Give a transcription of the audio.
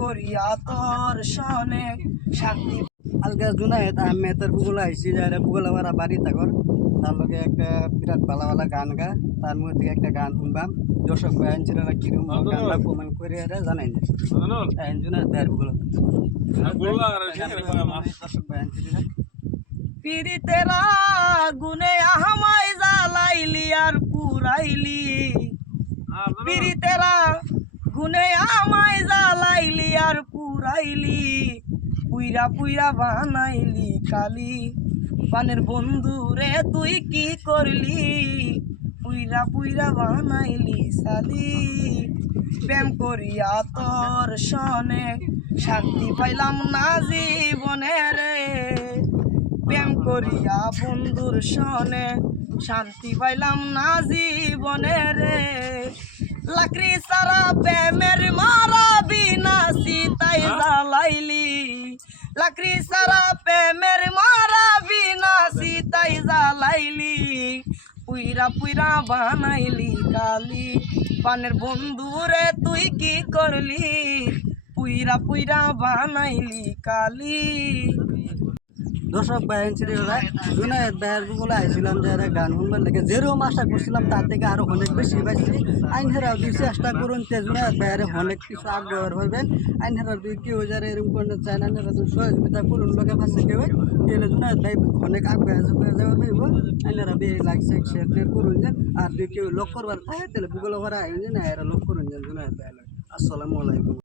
করিয়া তোর সনে শান্তি। আজকে জুনায়েদ আহমেদের বুগুলা আইসি যারা বুগুলা মারা বাড়ি থাকর তার লগে একটা বিরাট ভালো ভালো গান গা তার মধ্যে থেকে একটা গান শুনবাম দর্শক ভাই ছিল কিরম গানটা কমেন্ট করে জানাই না জুনায়েদ ভাইয়ের বুগুলা দর্শক ভাই পিরিতেরা গুনে আহমাই জ্বালাইলি আর পুরাইলি, পিরিতেরা গুনে আমায় জ্বালাইলি আর পুরাইলি, পুইরা পুইরা বানাইলি কালি। পানের বন্ধু রে তুই কি করলি, পুইরা পুইরা বানাইলি সালি। প্রেম করিয়া তোর সনে শান্তি পাইলাম না জীবনে রে, প্রেম করিয়া বন্ধুর সনে শান্তি পাইলাম না জীবনে রে। লাকড়ি সারা প্রেমের মারা বিনা সীতাই জ্বালাইলি, লাকড়ি সারা প্রেমের মারা বিনা সীতাই জ্বালাইলি, পুইরা পুইরা বানাইলি কালি। পানের বন্ধু রে তুই কি করলি, পুইরা পুইরা বানাইলি কালি। দর্শক ভাই জুনায়েদ ভাইয়ের বুগুলা আইছিলাম যে গান শুনবার লেগে যেরকম আশা করছিলাম তার থেকে আরো অনেক বেশি পাইছি। আইনহেরাও দুই চেষ্টা করুন তে জুনায়েদ ভাইয়ের অনেক কিছু আগ্রহ হইবেন। আইনহেরাও দুই কেউ যারা এরকম করতে চায় না সহযোগিতা করুন লগে পাশে কেউ গেলে জুনায়েদ ভাই অনেক আগ্রহ যাওয়া পাইব। আইনহেরা বে লাইক শেয়ার করুন যে আর দুই কেউ লক করবার থাকে তাহলে বুগুলা ভরা আইন যে না এরা লক করুন যে জুনায়েদ ভাই। আসসালামু আলাইকুম।